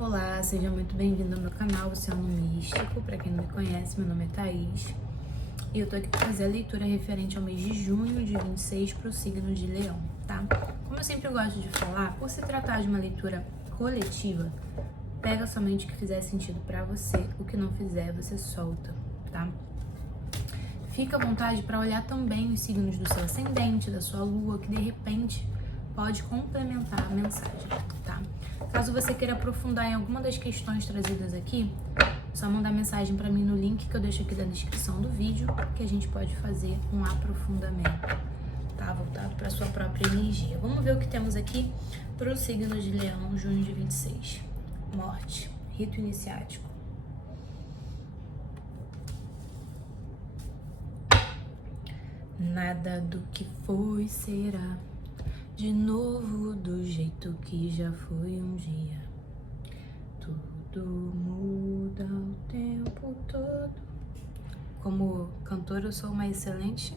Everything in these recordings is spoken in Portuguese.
Olá, seja muito bem-vindo ao meu canal, Oceano Místico. Para quem não me conhece, meu nome é Thaís e eu tô aqui para fazer a leitura referente ao mês de junho de 26 para o signo de Leão, tá? Como eu sempre gosto de falar, por se tratar de uma leitura coletiva, pega somente o que fizer sentido para você, o que não fizer você solta, tá? Fica à vontade para olhar também os signos do seu ascendente, da sua lua, que de repente pode complementar a mensagem, tá? Caso você queira aprofundar em alguma das questões trazidas aqui, é só mandar mensagem para mim no link que eu deixo aqui na descrição do vídeo, que a gente pode fazer um aprofundamento, tá? Voltado para sua própria energia. Vamos ver o que temos aqui para o signo de Leão, junho de 26. Morte, rito iniciático. Nada do que foi será de novo do jeito que já foi um dia. Tudo muda o tempo todo. Como cantora, eu sou uma excelente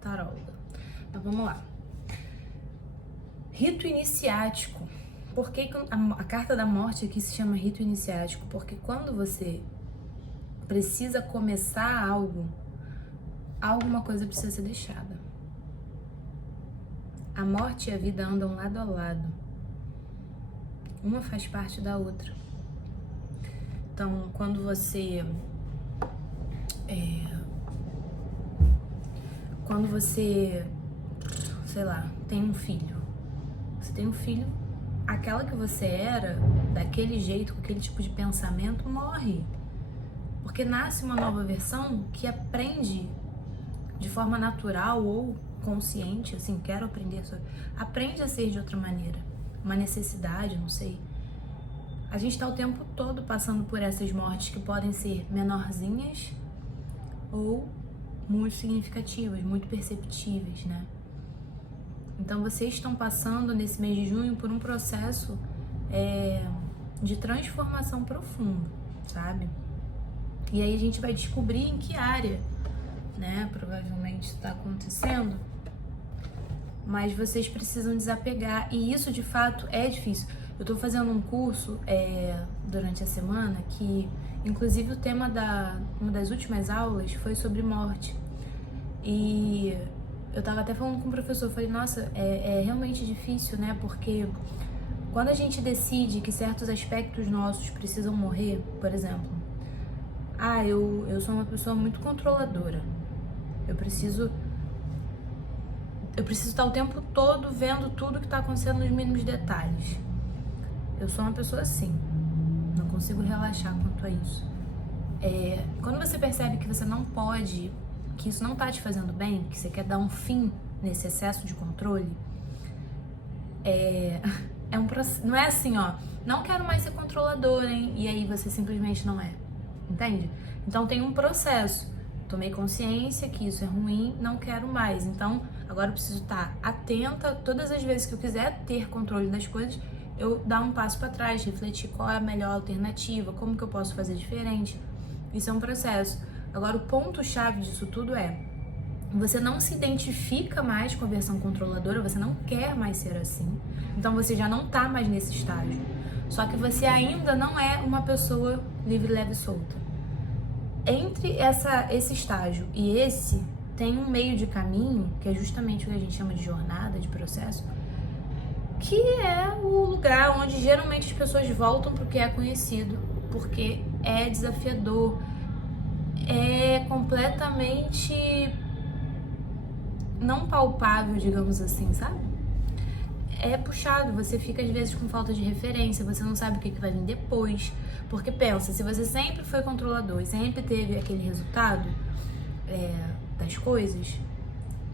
taróloga. Mas vamos lá. Rito iniciático. Por que a carta da morte aqui se chama rito iniciático? Porque quando você precisa começar algo, alguma coisa precisa ser deixada. A morte e a vida andam lado a lado. Uma faz parte da outra. Então, quando você sei lá, tem um filho. Você tem um filho, aquela que você era, daquele jeito, com aquele tipo de pensamento, morre. Porque nasce uma nova versão que aprende de forma natural ou consciente, assim, quero aprender, aprende a ser de outra maneira, uma necessidade, não sei. A gente tá o tempo todo passando por essas mortes que podem ser menorzinhas ou muito significativas, muito perceptíveis, né? Então vocês estão passando nesse mês de junho por um processo de transformação profundo, sabe? E aí a gente vai descobrir em que área, né, provavelmente está acontecendo, mas vocês precisam desapegar, e isso de fato é difícil. Eu tô fazendo um curso durante a semana que, inclusive, o tema uma das últimas aulas foi sobre morte, e eu tava até falando com o professor, eu falei, nossa, é realmente difícil, né, porque quando a gente decide que certos aspectos nossos precisam morrer, por exemplo, eu sou uma pessoa muito controladora, eu preciso estar o tempo todo vendo tudo que está acontecendo nos mínimos detalhes. Eu sou uma pessoa assim, não consigo relaxar quanto a isso. Quando você percebe que você não pode, que isso não tá te fazendo bem, que você quer dar um fim nesse excesso de controle, um processo, não é assim, ó, não quero mais ser controladora, hein? E aí você simplesmente não é, entende? Então tem um processo. Tomei consciência que isso é ruim, não quero mais. Então, agora eu preciso estar atenta. Todas as vezes que eu quiser ter controle das coisas, eu dar um passo para trás, refletir qual é a melhor alternativa, como que eu posso fazer diferente. Isso é um processo. Agora, o ponto-chave disso tudo você não se identifica mais com a versão controladora, você não quer mais ser assim. Então, você já não tá mais nesse estágio. Só que você ainda não é uma pessoa livre, leve e solta. Entre esse estágio e esse, tem um meio de caminho, que é justamente o que a gente chama de jornada, de processo, que é o lugar onde geralmente as pessoas voltam pro que é conhecido, porque é desafiador, é completamente não palpável, digamos assim, sabe? É puxado, você fica às vezes com falta de referência, você não sabe o que vai vir depois, porque pensa, se você sempre foi controlador e sempre teve aquele resultado das coisas,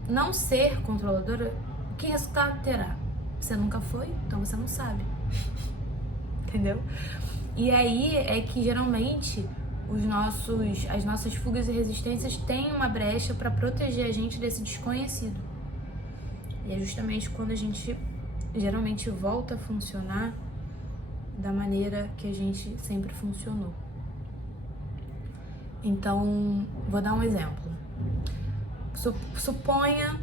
não ser controladora, que resultado terá? Você nunca foi, então você não sabe, entendeu? E aí é que geralmente as nossas fugas e resistências têm uma brecha para proteger a gente desse desconhecido, e é justamente quando a gente geralmente volta a funcionar da maneira que a gente sempre funcionou. Então, vou dar um exemplo. Suponha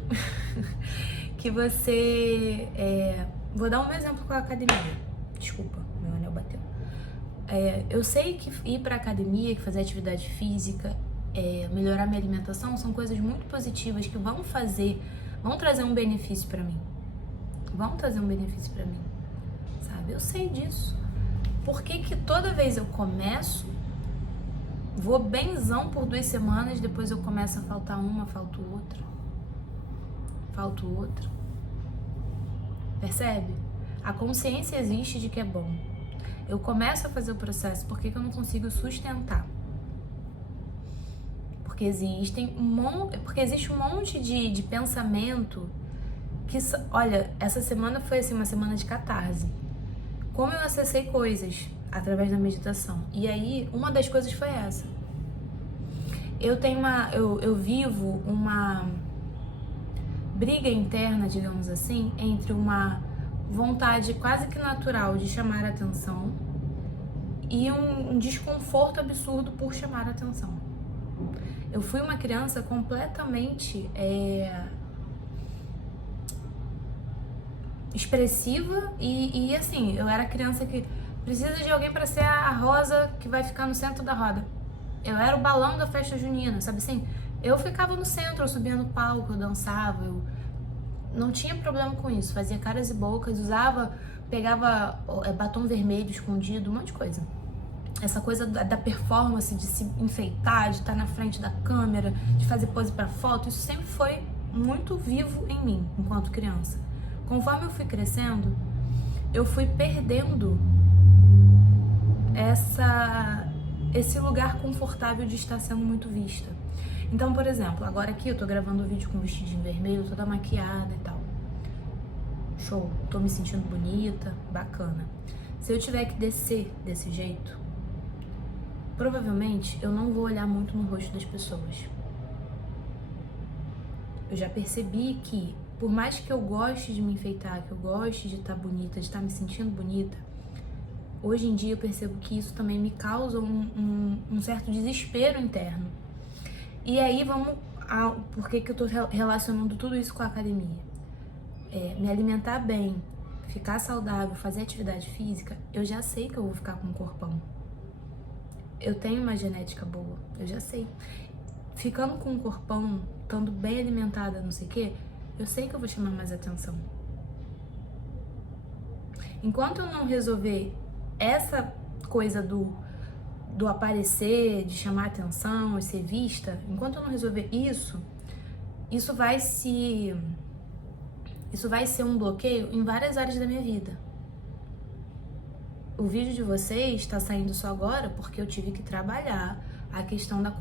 que você... vou dar um exemplo com a academia. Desculpa, meu anel bateu. bateu. Eu sei que ir pra academia, que fazer atividade física, melhorar minha alimentação são coisas muito positivas que vão trazer um benefício pra mim. Vão trazer um benefício pra mim, sabe? Eu sei disso. Por que toda vez eu começo, vou benzão por 2 semanas, depois eu começo a faltar uma, falto outra. Percebe? A consciência existe de que é bom. Eu começo a fazer o processo, por que eu não consigo sustentar? Porque existe um monte de pensamento que, olha, essa semana foi assim, uma semana de catarse. Como eu acessei coisas através da meditação. E aí, uma das coisas foi essa. Eu vivo uma briga interna, digamos assim, entre uma vontade quase que natural de chamar a atenção e um desconforto absurdo por chamar a atenção. Eu fui uma criança completamente expressiva e assim, eu era criança que precisa de alguém para ser a rosa que vai ficar no centro da roda. Eu era o balão da festa junina, sabe assim? Eu ficava no centro, eu subia no palco, eu dançava, eu não tinha problema com isso, fazia caras e bocas, pegava batom vermelho escondido, um monte de coisa. Essa coisa da performance, de se enfeitar, de estar na frente da câmera, de fazer pose para foto, isso sempre foi muito vivo em mim, enquanto criança. Conforme eu fui crescendo, eu fui perdendo esse lugar confortável de estar sendo muito vista. Então, por exemplo, agora aqui eu tô gravando o vídeo com um vestidinho vermelho, toda maquiada e tal. Show, tô me sentindo bonita, bacana. Se eu tiver que descer desse jeito, provavelmente eu não vou olhar muito no rosto das pessoas. Eu já percebi que, por mais que eu goste de me enfeitar, que eu goste de estar bonita, de estar me sentindo bonita, hoje em dia eu percebo que isso também me causa um certo desespero interno. E aí por que eu tô relacionando tudo isso com a academia? Me alimentar bem, ficar saudável, fazer atividade física, eu já sei que eu vou ficar com um corpão. Eu tenho uma genética boa, eu já sei. Ficando com um corpão, estando bem alimentada, não sei o quê, eu sei que eu vou chamar mais atenção. Enquanto eu não resolver essa coisa do aparecer, de chamar atenção, de ser vista, enquanto eu não resolver isso vai ser um bloqueio em várias áreas da minha vida. O vídeo de vocês está saindo só agora porque eu tive que trabalhar a questão da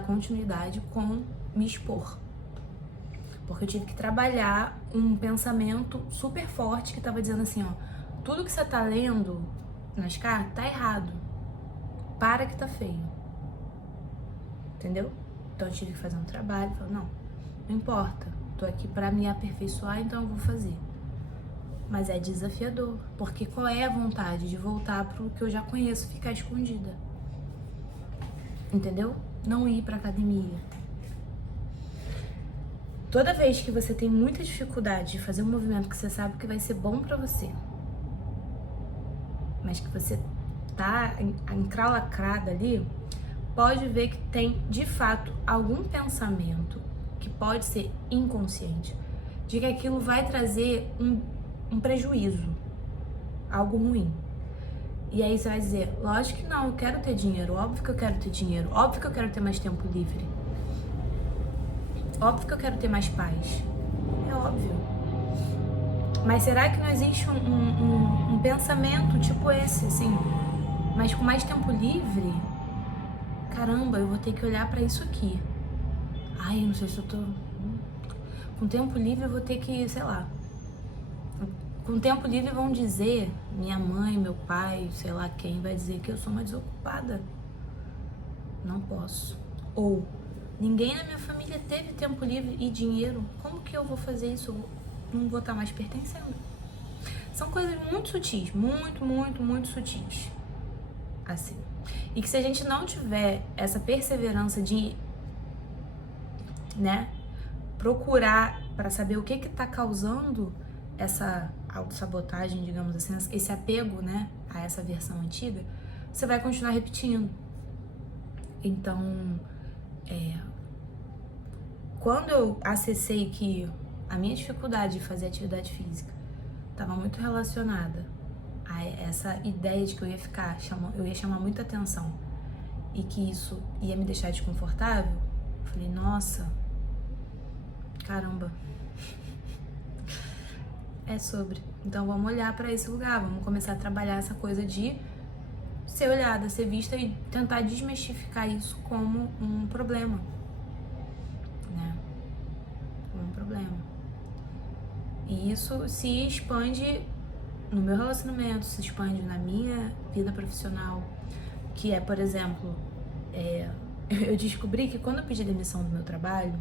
continuidade com me expor. Porque eu tive que trabalhar um pensamento super forte que estava dizendo assim, ó, tudo que você tá lendo nas cartas tá errado. Para que tá feio. Entendeu? Então eu tive que fazer um trabalho, falei, não importa, tô aqui pra me aperfeiçoar, então eu vou fazer. Mas é desafiador, porque qual é a vontade de voltar pro que eu já conheço, ficar escondida? Entendeu? Não ir pra academia. Toda vez que você tem muita dificuldade de fazer um movimento que você sabe que vai ser bom pra você, mas que você tá encralacrada ali, pode ver que tem, de fato, algum pensamento que pode ser inconsciente, de que aquilo vai trazer um prejuízo, algo ruim. E aí você vai dizer, lógico que não, eu quero ter dinheiro, óbvio que eu quero ter dinheiro, óbvio que eu quero ter mais tempo livre, óbvio que eu quero ter mais paz, é óbvio. Mas será que não existe um pensamento tipo esse, assim, mas com mais tempo livre? Caramba, eu vou ter que olhar pra isso aqui. Ai, eu não sei se eu tô... Com tempo livre eu vou ter que, sei lá... Com tempo livre vão dizer, minha mãe, meu pai, sei lá quem, vai dizer que eu sou uma desocupada. Não posso. Ou, ninguém na minha família teve tempo livre e dinheiro. Como que eu vou fazer isso? Eu não vou estar mais pertencendo. São coisas muito sutis, muito sutis. Assim. E que se a gente não tiver essa perseverança de, né, procurar para saber o que tá causando essa autossabotagem, digamos assim, esse apego, né, a essa versão antiga, você vai continuar repetindo. Então, quando eu acessei que a minha dificuldade de fazer atividade física estava muito relacionada a essa ideia de que eu ia chamar muita atenção e que isso ia me deixar desconfortável, eu falei, nossa, caramba, é sobre. Então vamos olhar para esse lugar, vamos começar a trabalhar essa coisa de ser olhada, ser vista e tentar desmistificar isso como um problema, né? Como um problema. E isso se expande no meu relacionamento, se expande na minha vida profissional, que é, por exemplo, eu descobri que quando eu pedi demissão do meu trabalho,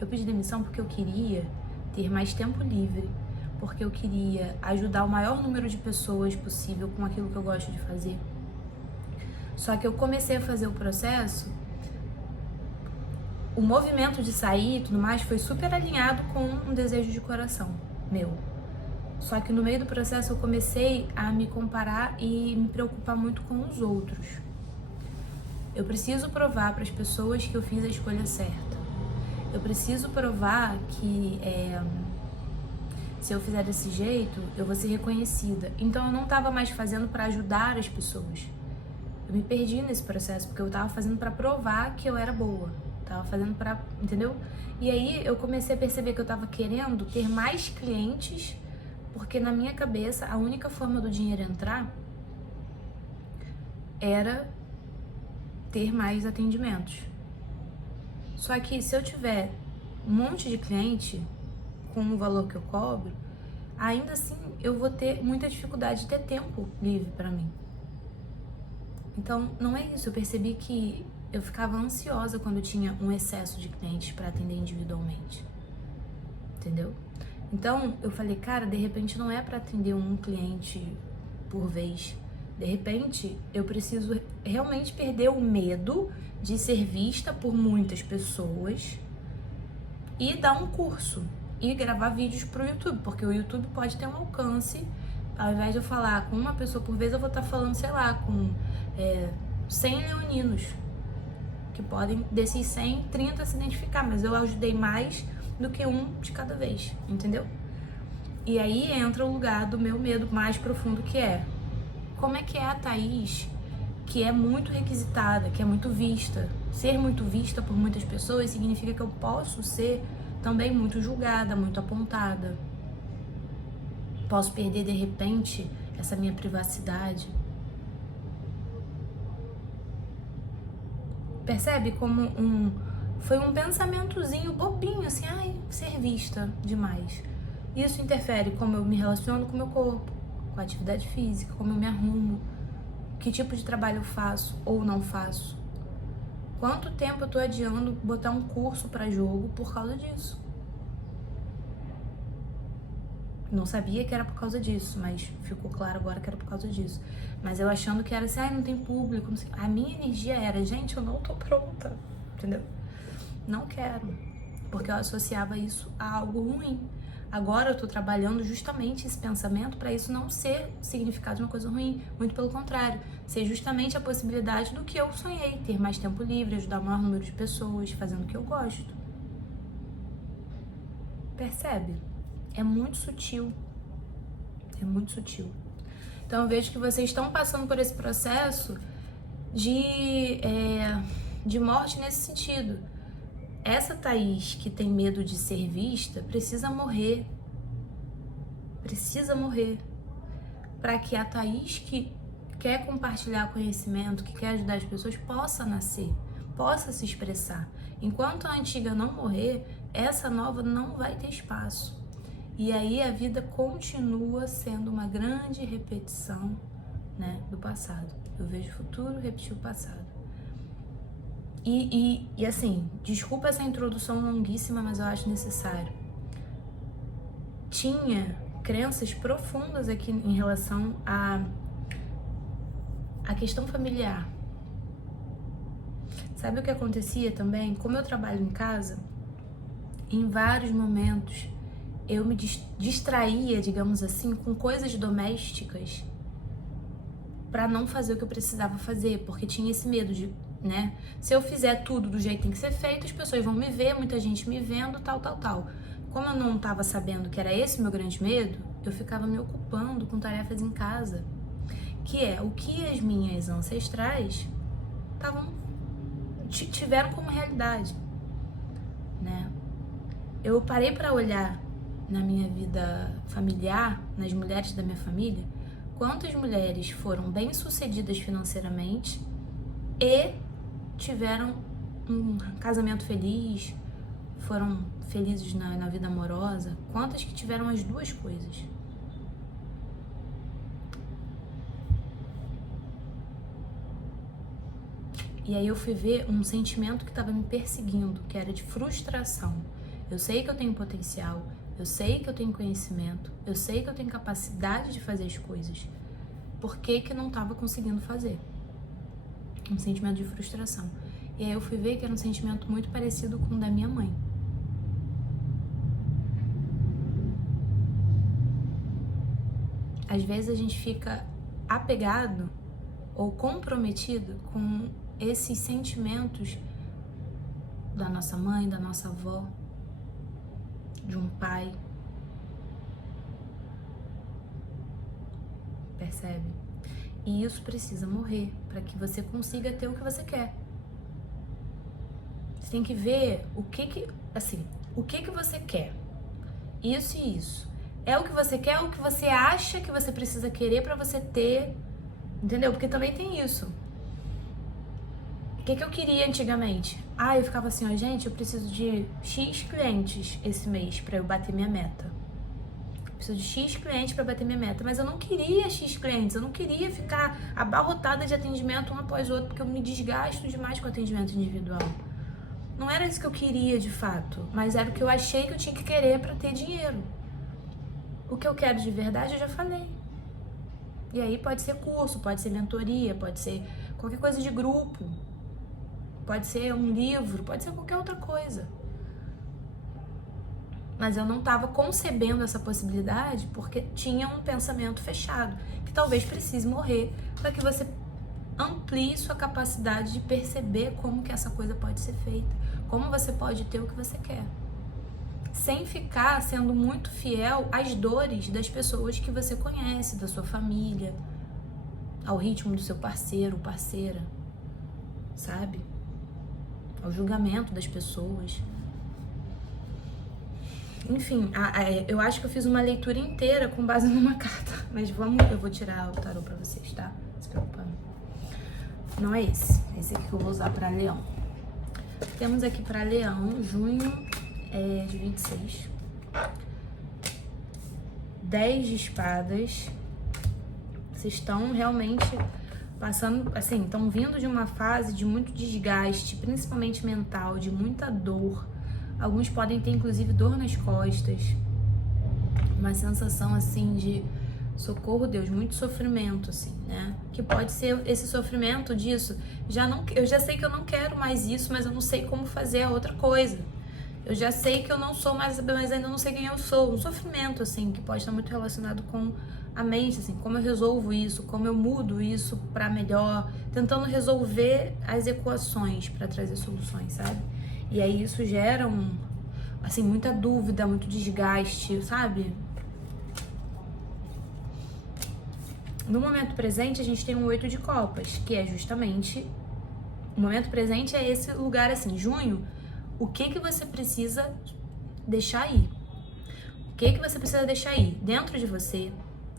eu pedi demissão porque eu queria ter mais tempo livre, porque eu queria ajudar o maior número de pessoas possível com aquilo que eu gosto de fazer. Só que eu comecei a fazer o processo, o movimento de sair e tudo mais foi super alinhado com um desejo de coração meu. Só que no meio do processo eu comecei a me comparar e me preocupar muito com os outros. Eu preciso provar para as pessoas que eu fiz a escolha certa. Eu preciso provar que se eu fizer desse jeito, eu vou ser reconhecida. Então eu não estava mais fazendo para ajudar as pessoas. Eu me perdi nesse processo, porque eu estava fazendo para provar que eu era boa. Tava fazendo para, entendeu? E aí eu comecei a perceber que eu tava querendo ter mais clientes, porque na minha cabeça a única forma do dinheiro entrar era ter mais atendimentos. Só que se eu tiver um monte de cliente com o valor que eu cobro, ainda assim eu vou ter muita dificuldade de ter tempo livre para mim. Então não é isso, eu percebi que eu ficava ansiosa quando eu tinha um excesso de clientes para atender individualmente, entendeu? Então eu falei, cara, de repente não é para atender um cliente por vez. De repente eu preciso realmente perder o medo de ser vista por muitas pessoas e dar um curso e gravar vídeos pro YouTube, porque o YouTube pode ter um alcance. Ao invés de eu falar com uma pessoa por vez, eu vou estar falando, sei lá, com 100 leoninos, que podem, desses 100, 30 se identificar, mas eu ajudei mais do que um de cada vez, entendeu? E aí entra o lugar do meu medo mais profundo, que é, como é que é a Thaís, que é muito requisitada, que é muito vista? Ser muito vista por muitas pessoas significa que eu posso ser também muito julgada, muito apontada. Posso perder, de repente, essa minha privacidade. Percebe como foi um pensamentozinho bobinho, assim, ai, ser vista demais. Isso interfere como eu me relaciono com o meu corpo, com a atividade física, como eu me arrumo, que tipo de trabalho eu faço ou não faço. Quanto tempo eu tô adiando botar um curso para jogo por causa disso? Não sabia que era por causa disso, mas ficou claro agora que era por causa disso. Mas eu achando que era assim, ai, não tem público. Não sei. A minha energia era, gente, eu não tô pronta, entendeu? Não quero, porque eu associava isso a algo ruim. Agora eu tô trabalhando justamente esse pensamento para isso não ser significado de uma coisa ruim. Muito pelo contrário, ser justamente a possibilidade do que eu sonhei, ter mais tempo livre, ajudar o maior número de pessoas, fazendo o que eu gosto. Percebe? É muito sutil. É muito sutil. Então eu vejo que vocês estão passando por esse processo de morte nesse sentido. Essa Thaís que tem medo de ser vista precisa morrer. Precisa morrer. Para que a Thaís que quer compartilhar conhecimento, que quer ajudar as pessoas, possa nascer, possa se expressar. Enquanto a antiga não morrer, essa nova não vai ter espaço. E aí a vida continua sendo uma grande repetição, né, do passado. Eu vejo o futuro repetir o passado. E assim, desculpa essa introdução longuíssima, mas eu acho necessário. Tinha crenças profundas aqui em relação à questão familiar. Sabe o que acontecia também? Como eu trabalho em casa, em vários momentos eu me distraía, digamos assim, com coisas domésticas pra não fazer o que eu precisava fazer, porque tinha esse medo de, né? Se eu fizer tudo do jeito que tem que ser feito, as pessoas vão me ver, muita gente me vendo, tal. Como eu não tava sabendo que era esse meu grande medo, eu ficava me ocupando com tarefas em casa, que é o que as minhas ancestrais tiveram como realidade, né? Eu parei pra olhar na minha vida familiar, nas mulheres da minha família, quantas mulheres foram bem-sucedidas financeiramente e tiveram um casamento feliz, foram felizes na vida amorosa, quantas que tiveram as duas coisas. E aí eu fui ver um sentimento que estava me perseguindo, que era de frustração. Eu sei que eu tenho potencial, eu sei que eu tenho conhecimento, eu sei que eu tenho capacidade de fazer as coisas. Por que que não estava conseguindo fazer? Um sentimento de frustração. E aí eu fui ver que era um sentimento muito parecido com o da minha mãe. Às vezes a gente fica apegado ou comprometido com esses sentimentos da nossa mãe, da nossa avó, de um pai. Percebe? E isso precisa morrer para que você consiga ter o que você quer. Você tem que ver o que você quer. Isso e isso. É o que você quer, é o que você acha que você precisa querer para você ter, entendeu? Porque também tem isso. O que eu queria antigamente? Eu ficava assim, gente, eu preciso de X clientes esse mês para eu bater minha meta. Preciso de X clientes para bater minha meta, mas eu não queria X clientes, eu não queria ficar abarrotada de atendimento um após o outro, porque eu me desgasto demais com atendimento individual. Não era isso que eu queria de fato, mas era o que eu achei que eu tinha que querer para ter dinheiro. O que eu quero de verdade eu já falei. E aí pode ser curso, pode ser mentoria, pode ser qualquer coisa de grupo, pode ser um livro, pode ser qualquer outra coisa. Mas eu não estava concebendo essa possibilidade porque tinha um pensamento fechado, que talvez precise morrer para que você amplie sua capacidade de perceber como que essa coisa pode ser feita, como você pode ter o que você quer, sem ficar sendo muito fiel às dores das pessoas que você conhece, da sua família, ao ritmo do seu parceiro, parceira, sabe? Ao julgamento das pessoas. Enfim, eu acho que eu fiz uma leitura inteira com base numa carta, mas eu vou tirar o tarô pra vocês, tá? Não se preocupa não. Não é esse, é esse aqui que eu vou usar pra Leão. Temos aqui pra Leão, junho de 26. 10 de espadas. Vocês estão realmente passando, assim, estão vindo de uma fase de muito desgaste, principalmente mental, de muita dor. Alguns podem ter, inclusive, dor nas costas. Uma sensação, assim, de socorro, Deus, muito sofrimento, assim, né? Que pode ser esse sofrimento disso. Eu já sei que eu não quero mais isso, mas eu não sei como fazer a outra coisa. Eu já sei que eu não sou mais, mas ainda não sei quem eu sou. Um sofrimento, assim, que pode estar muito relacionado com a mente, assim, como eu resolvo isso, como eu mudo isso pra melhor, tentando resolver as equações pra trazer soluções, sabe? E aí isso gera assim, muita dúvida, muito desgaste, sabe? No momento presente, a gente tem um 8 de copas, que é justamente... O momento presente é esse lugar, assim, junho, o que você precisa deixar ir? O que você precisa deixar ir dentro de você,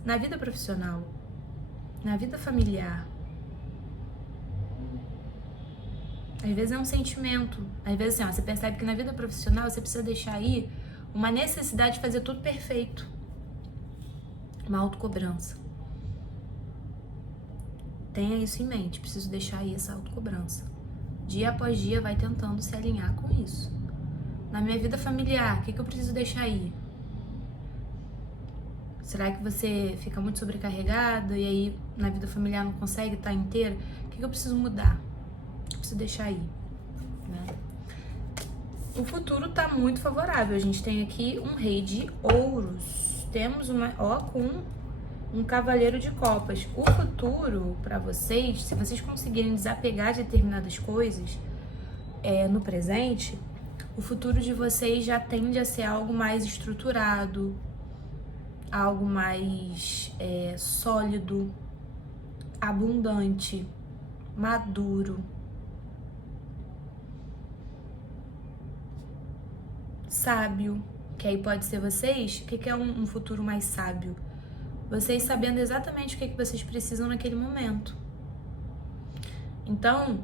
na vida profissional, na vida familiar? Às vezes é um sentimento, às vezes assim, você percebe que na vida profissional você precisa deixar aí uma necessidade de fazer tudo perfeito, uma autocobrança. Tenha isso em mente, preciso deixar aí essa autocobrança. Dia após dia vai tentando se alinhar com isso. Na minha vida familiar, o que eu preciso deixar aí? Será que você fica muito sobrecarregado e aí na vida familiar não consegue estar inteiro? O que eu preciso mudar? Preciso deixar aí, né? O futuro tá muito favorável. A gente tem aqui um rei de ouros. Temos uma, com um cavaleiro de copas. O futuro, para vocês, se vocês conseguirem desapegar de determinadas coisas no presente, o futuro de vocês já tende a ser algo mais estruturado, algo mais sólido, abundante, maduro, sábio, que aí pode ser vocês. O que é um futuro mais sábio? Vocês sabendo exatamente o que vocês precisam naquele momento. Então,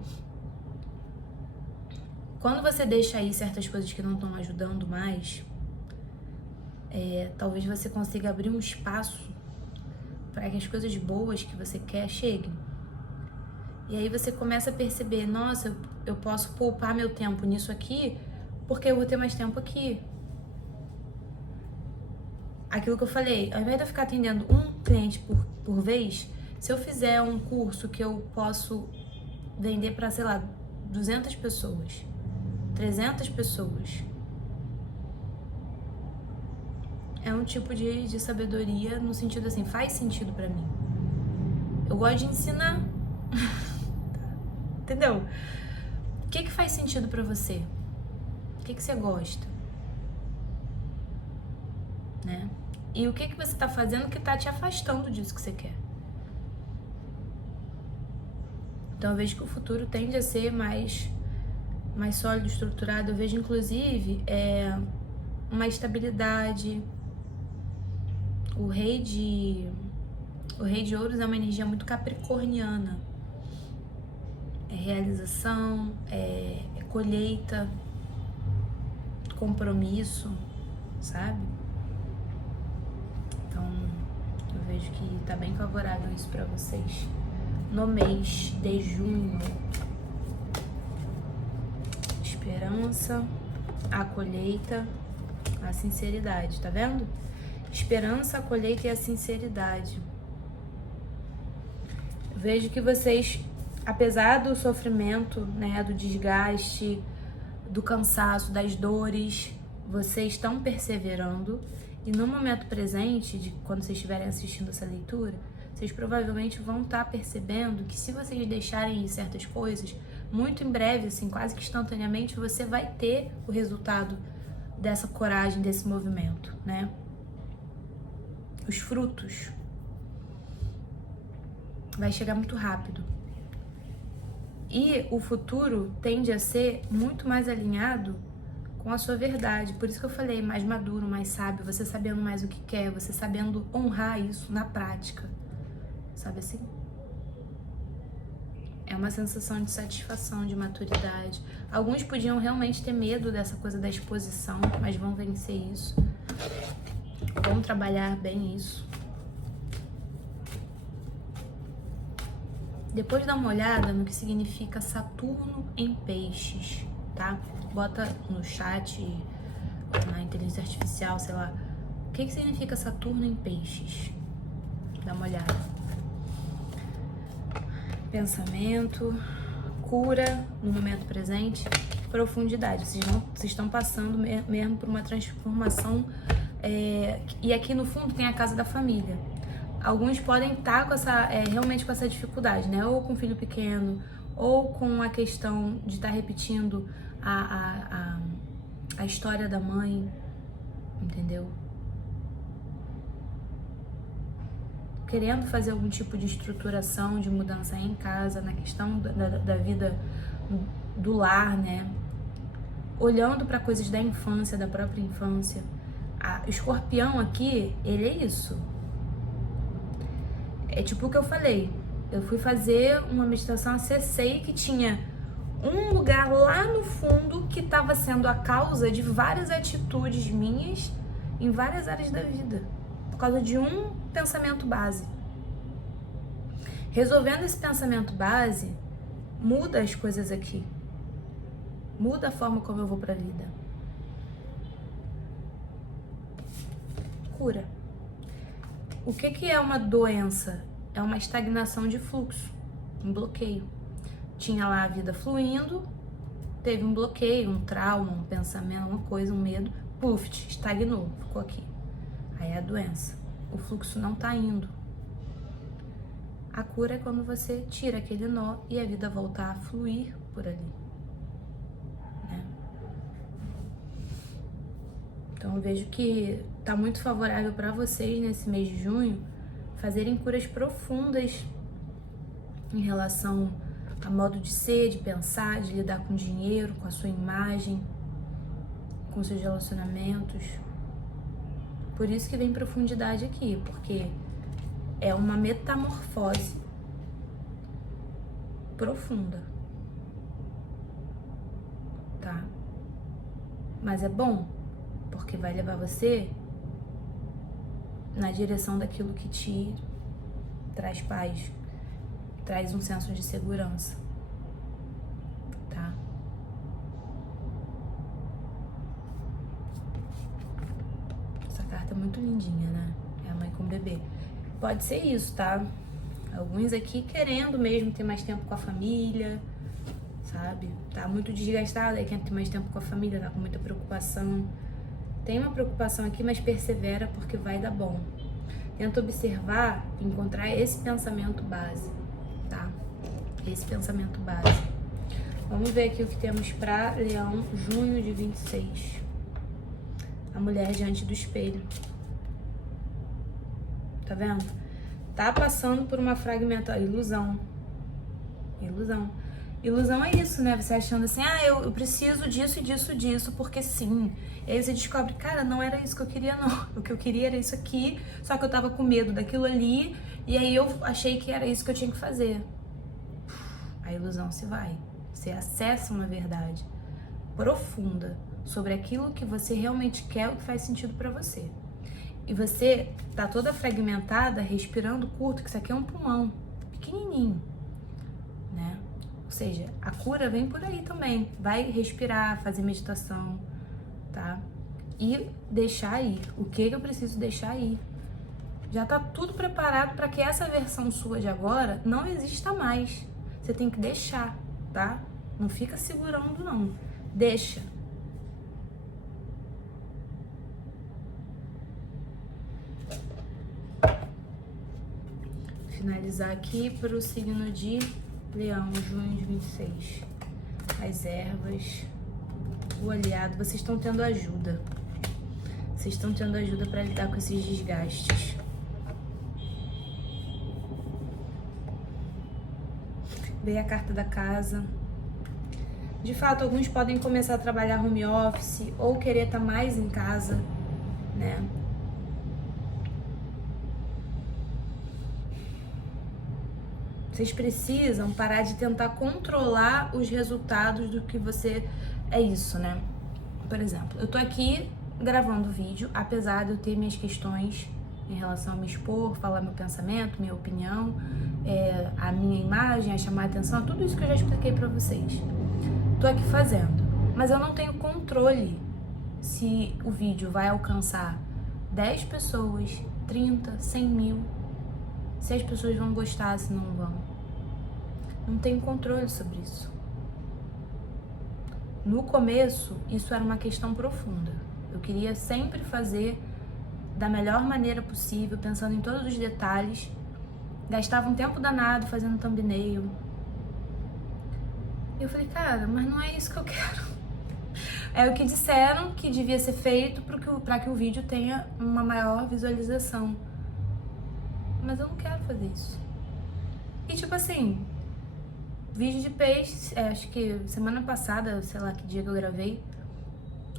quando você deixa aí certas coisas que não estão ajudando mais, talvez você consiga abrir um espaço para que as coisas boas que você quer cheguem. E aí você começa a perceber, nossa, eu posso poupar meu tempo nisso aqui, porque eu vou ter mais tempo aqui. Aquilo que eu falei, ao invés de eu ficar atendendo um cliente por vez, se eu fizer um curso que eu posso vender para, sei lá, 200 pessoas, 300 pessoas, é um tipo de sabedoria no sentido assim, faz sentido pra mim. Eu gosto de ensinar. Entendeu? O que faz sentido pra você? O que você gosta? Né? E o que você tá fazendo que tá te afastando disso que você quer? Então eu vejo que o futuro tende a ser mais sólido, estruturado. Eu vejo inclusive uma estabilidade. O rei de ouros é uma energia muito capricorniana. É realização, é colheita, compromisso, sabe? Então, eu vejo que tá bem favorável isso pra vocês. No mês de junho, esperança, a colheita, a sinceridade, tá vendo? Esperança, a colheita e a sinceridade. Vejo que vocês, apesar do sofrimento, né, do desgaste, do cansaço, das dores, vocês estão perseverando. E no momento presente, de quando vocês estiverem assistindo essa leitura, vocês provavelmente vão estar percebendo que se vocês deixarem ir certas coisas, muito em breve, assim, quase que instantaneamente, você vai ter o resultado dessa coragem, desse movimento, né? Os frutos vai chegar muito rápido. E o futuro tende a ser muito mais alinhado com a sua verdade. Por isso que eu falei, mais maduro, mais sábio, você sabendo mais o que quer, você sabendo honrar isso na prática. Sabe assim? É uma sensação de satisfação, de maturidade. Alguns podiam realmente ter medo dessa coisa da exposição, mas vão vencer isso. Vão trabalhar bem isso. Depois dá uma olhada no que significa Saturno em Peixes, tá? Bota no chat, na inteligência artificial, sei lá. O que significa Saturno em Peixes? Dá uma olhada. Pensamento, cura no momento presente, profundidade. Vocês estão passando mesmo por uma transformação. E aqui no fundo tem a casa da família. Alguns podem estar com realmente com essa dificuldade, né? Ou com filho pequeno, ou com a questão de estar repetindo a história da mãe, entendeu? Querendo fazer algum tipo de estruturação, de mudança em casa, na questão da vida do lar, né? Olhando para coisas da infância, da própria infância. O escorpião aqui, ele é isso. É tipo o que eu falei. Eu fui fazer uma meditação, acessei que tinha um lugar lá no fundo que estava sendo a causa de várias atitudes minhas em várias áreas da vida. Por causa de um pensamento base. Resolvendo esse pensamento base, muda as coisas aqui. Muda a forma como eu vou pra vida. Cura. O que é uma doença? É uma estagnação de fluxo, um bloqueio. Tinha lá a vida fluindo, teve um bloqueio, um trauma, um pensamento, uma coisa, um medo, puf, estagnou, ficou aqui. Aí é a doença. O fluxo não tá indo, A cura é quando você tira aquele nó e a vida voltar a fluir por ali, né? Então eu vejo que tá muito favorável para vocês nesse mês de junho fazerem curas profundas em relação a modo de ser, de pensar, de lidar com dinheiro, com a sua imagem, com seus relacionamentos. Por isso que vem profundidade aqui, porque é uma metamorfose profunda, tá? Mas é bom, porque vai levar você na direção daquilo que te traz paz, traz um senso de segurança, tá? Essa carta é muito lindinha, né? É a mãe com o bebê. Pode ser isso, tá? Alguns aqui querendo mesmo ter mais tempo com a família, sabe? Tá muito desgastado, aí quer ter mais tempo com a família, tá com muita preocupação. Tem uma preocupação aqui, mas persevera porque vai dar bom. Tenta observar, encontrar esse pensamento base, tá? Esse pensamento base. Vamos ver aqui o que temos pra Leão, junho de 26. A mulher diante do espelho. Tá vendo? Tá passando por uma fragmentação, ilusão. Ilusão. Ilusão é isso, né? Você achando assim, eu preciso disso e disso e disso, porque sim. E aí você descobre, cara, não era isso que eu queria, não. O que eu queria era isso aqui, só que eu tava com medo daquilo ali, e aí eu achei que era isso que eu tinha que fazer. A ilusão se vai. Você acessa uma verdade profunda sobre aquilo que você realmente quer, o que faz sentido pra você. E você tá toda fragmentada, respirando curto, que isso aqui é um pulmão pequenininho, né? Ou seja, a cura vem por aí também. Vai respirar, fazer meditação, tá? E deixar ir. O que eu preciso deixar ir? Já tá tudo preparado para que essa versão sua de agora não exista mais. Você tem que deixar, tá? Não fica segurando, não. Deixa. Finalizar aqui para o signo de Leão, junho de 26. As ervas, o aliado, vocês estão tendo ajuda. Vocês estão tendo ajuda para lidar com esses desgastes. Veio a carta da casa. De fato, alguns podem começar a trabalhar home office ou querer estar mais em casa, né? Vocês precisam parar de tentar controlar os resultados do que você... É isso, né? Por exemplo, eu tô aqui gravando vídeo, apesar de eu ter minhas questões em relação a me expor, falar meu pensamento, minha opinião, a minha imagem, a chamar a atenção, tudo isso que eu já expliquei pra vocês. Tô aqui fazendo, mas eu não tenho controle se o vídeo vai alcançar 10 pessoas, 30, 100 mil, se as pessoas vão gostar, se não vão. Não tenho controle sobre isso. No começo, isso era uma questão profunda. Eu queria sempre fazer da melhor maneira possível, pensando em todos os detalhes. Gastava um tempo danado fazendo thumbnail. E eu falei, cara, mas não é isso que eu quero. É o que disseram que devia ser feito para que o vídeo tenha uma maior visualização. Mas eu não quero fazer isso. E tipo assim, vídeo de peixe, acho que semana passada, sei lá que dia que eu gravei,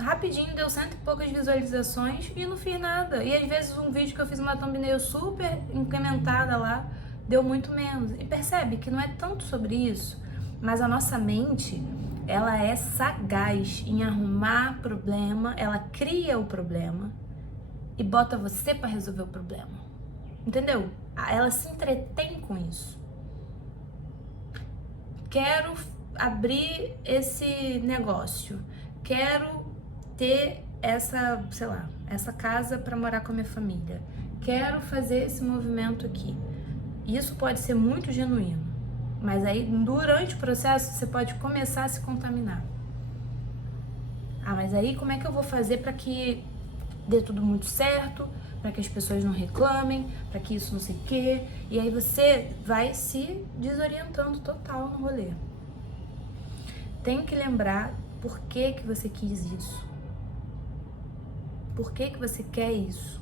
rapidinho deu 100 e poucas visualizações e não fiz nada. E às vezes um vídeo que eu fiz uma thumbnail super incrementada lá, deu muito menos. E percebe que não é tanto sobre isso, mas a nossa mente, ela é sagaz em arrumar problema, ela cria o problema e bota você para resolver o problema. Entendeu? Ela se entretém com isso. Quero abrir esse negócio. Quero ter essa, sei lá, essa casa para morar com a minha família. Quero fazer esse movimento aqui. Isso pode ser muito genuíno, mas aí durante o processo você pode começar a se contaminar. Mas aí como é que eu vou fazer para que dê tudo muito certo, para que as pessoas não reclamem, para que isso não sei o quê. E aí você vai se desorientando total no rolê. Tem que lembrar por que que você quis isso. Por que que você quer isso?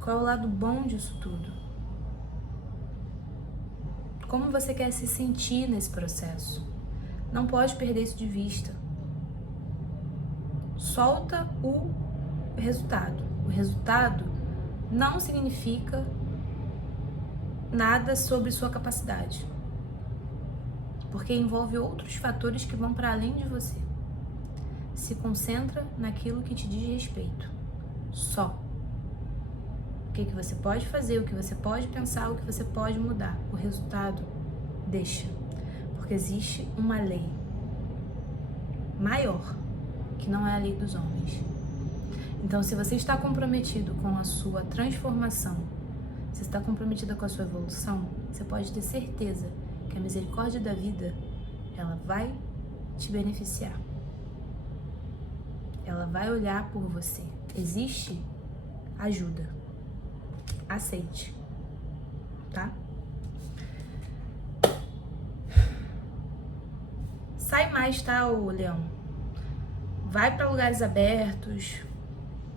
Qual é o lado bom disso tudo? Como você quer se sentir nesse processo? Não pode perder isso de vista. Solta o resultado. O resultado não significa nada sobre sua capacidade, porque envolve outros fatores que vão para além de você. Se concentra naquilo que te diz respeito. Só. O que você pode fazer, o que você pode pensar, o que você pode mudar. O resultado, deixa. Porque existe uma lei maior, que não é a lei dos homens. Então, se você está comprometido com a sua transformação, se está comprometida com a sua evolução, você pode ter certeza que a misericórdia da vida, ela vai te beneficiar. Ela vai olhar por você. Existe ajuda. Aceite, tá? Sai mais, tá, ô leão? Vai para lugares abertos,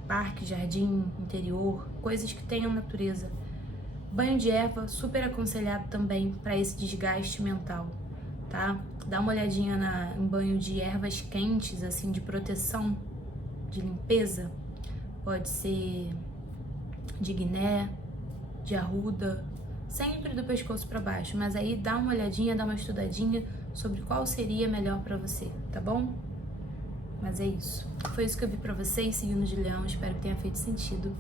parque, jardim, interior, coisas que tenham natureza. Banho de erva, super aconselhado também para esse desgaste mental, tá? Dá uma olhadinha em banho de ervas quentes, assim, de proteção, de limpeza. Pode ser de guiné, de arruda, sempre do pescoço para baixo, mas aí dá uma olhadinha, dá uma estudadinha sobre qual seria melhor para você, tá bom? Mas é isso. Foi isso que eu vi pra vocês, signo de leão. Espero que tenha feito sentido.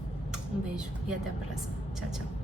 Um beijo e até a próxima. Tchau, tchau.